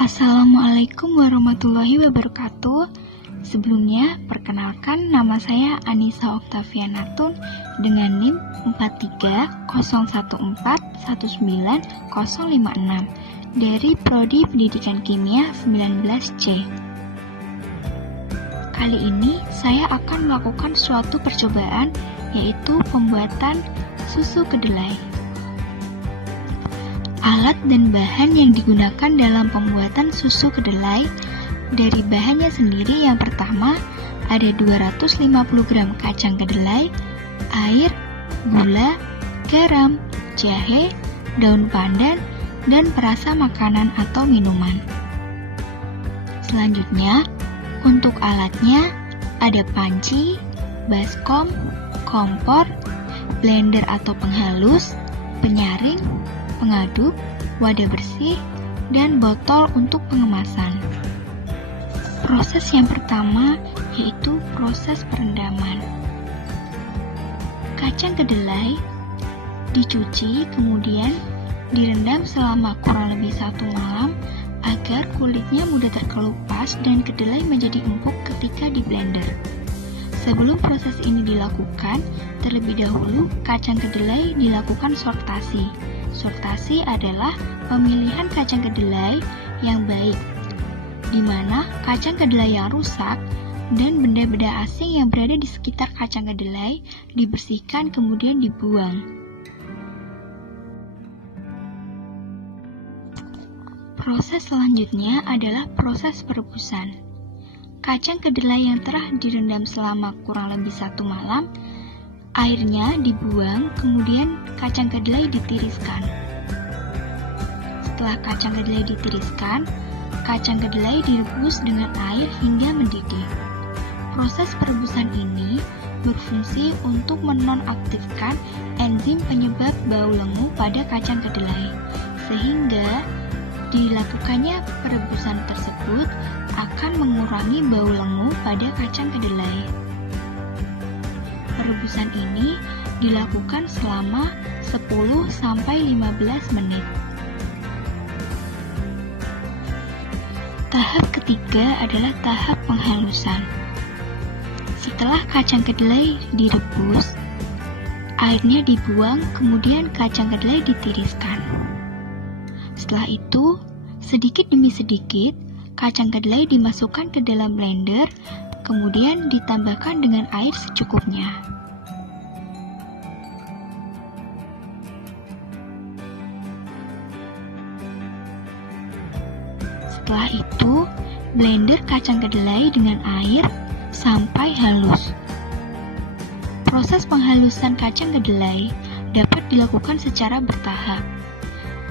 Assalamualaikum warahmatullahi wabarakatuh. Sebelumnya, perkenalkan nama saya Anissa Oktavianatun dengan NIM 43014190056 dari Prodi Pendidikan Kimia 19C. Kali ini saya akan melakukan suatu percobaan, yaitu pembuatan susu kedelai. Alat dan bahan yang digunakan dalam pembuatan susu kedelai. Dari bahannya sendiri, yang pertama ada 250 gram kacang kedelai, air, gula, garam, jahe, daun pandan, dan perasa makanan atau minuman. Selanjutnya, untuk alatnya ada panci, baskom, kompor, blender atau penghalus, penyaring, pengaduk, wadah bersih, dan botol untuk pengemasan. Proses yang pertama yaitu proses perendaman. Kacang kedelai dicuci kemudian direndam selama kurang lebih 1 malam agar kulitnya mudah terkelupas dan kedelai menjadi empuk ketika di blender. Sebelum proses ini dilakukan, terlebih dahulu kacang kedelai dilakukan sortasi. Sortasi adalah pemilihan kacang kedelai yang baik, di mana kacang kedelai yang rusak dan benda-benda asing yang berada di sekitar kacang kedelai dibersihkan kemudian dibuang. Proses selanjutnya adalah proses perebusan. Kacang kedelai yang telah direndam selama kurang lebih 1 malam, airnya dibuang, kemudian kacang kedelai ditiriskan. Setelah kacang kedelai ditiriskan, kacang kedelai direbus dengan air hingga mendidih. Proses perebusan ini berfungsi untuk menonaktifkan enzim penyebab bau lengu pada kacang kedelai, sehingga dilakukannya perebusan tersebut akan mengurangi bau lengu pada kacang kedelai. Perebusan ini dilakukan selama 10-15 menit. Tahap ketiga adalah tahap penghalusan. Setelah kacang kedelai direbus, airnya dibuang, kemudian kacang kedelai ditiriskan. Setelah itu, sedikit demi sedikit, kacang kedelai dimasukkan ke dalam blender, kemudian ditambahkan dengan air secukupnya. Setelah itu, blender kacang kedelai dengan air sampai halus. Proses penghalusan kacang kedelai dapat dilakukan secara bertahap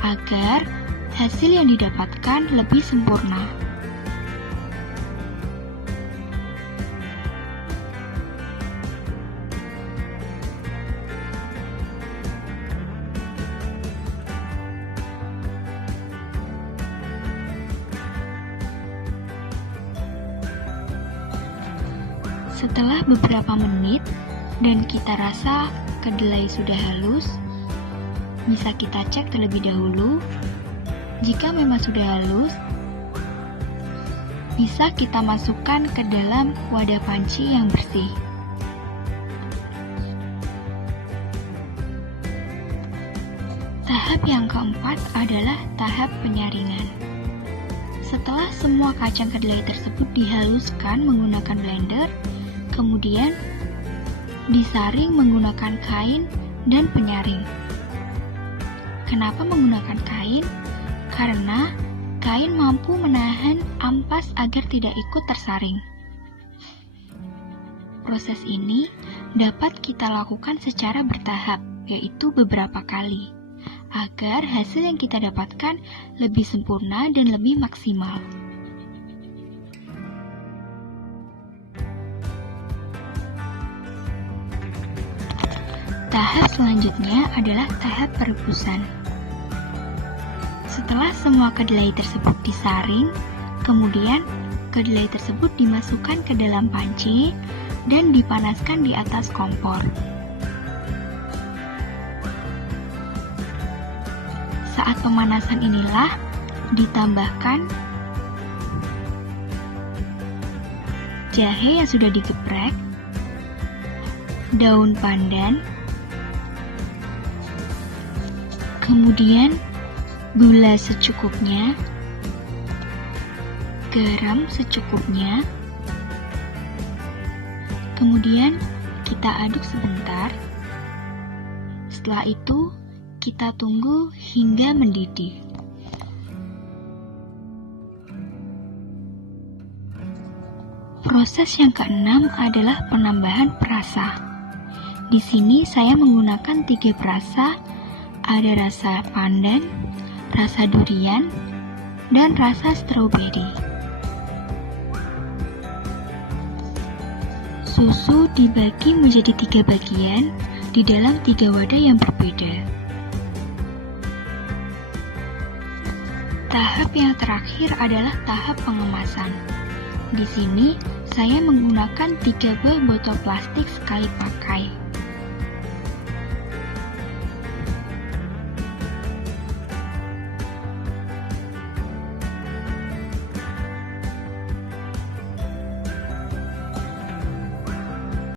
agar hasil yang didapatkan lebih sempurna. Setelah beberapa menit dan kita rasa kedelai sudah halus, bisa kita cek terlebih dahulu. Jika memang sudah halus, bisa kita masukkan ke dalam wadah panci yang bersih. Tahap yang keempat adalah tahap penyaringan. Setelah semua kacang kedelai tersebut dihaluskan menggunakan blender, kemudian disaring menggunakan kain dan penyaring. Kenapa menggunakan kain? Karena kain mampu menahan ampas agar tidak ikut tersaring. Proses ini dapat kita lakukan secara bertahap, yaitu beberapa kali, agar hasil yang kita dapatkan lebih sempurna dan lebih maksimal. Tahap selanjutnya adalah tahap perebusan. Setelah semua kedelai tersebut disaring, kemudian kedelai tersebut dimasukkan ke dalam panci dan dipanaskan di atas kompor. Saat pemanasan inilah ditambahkan jahe yang sudah digeprek, daun pandan, kemudian gula secukupnya, garam secukupnya, kemudian kita aduk sebentar. Setelah itu, kita tunggu hingga mendidih. Proses yang keenam adalah penambahan perasa. Di sini saya menggunakan 3 perasa, ada rasa pandan, rasa durian, dan rasa stroberi. Susu dibagi menjadi 3 bagian di dalam 3 wadah yang berbeda. Tahap yang terakhir adalah tahap pengemasan. Di sini, saya menggunakan 3 buah botol plastik sekali pakai.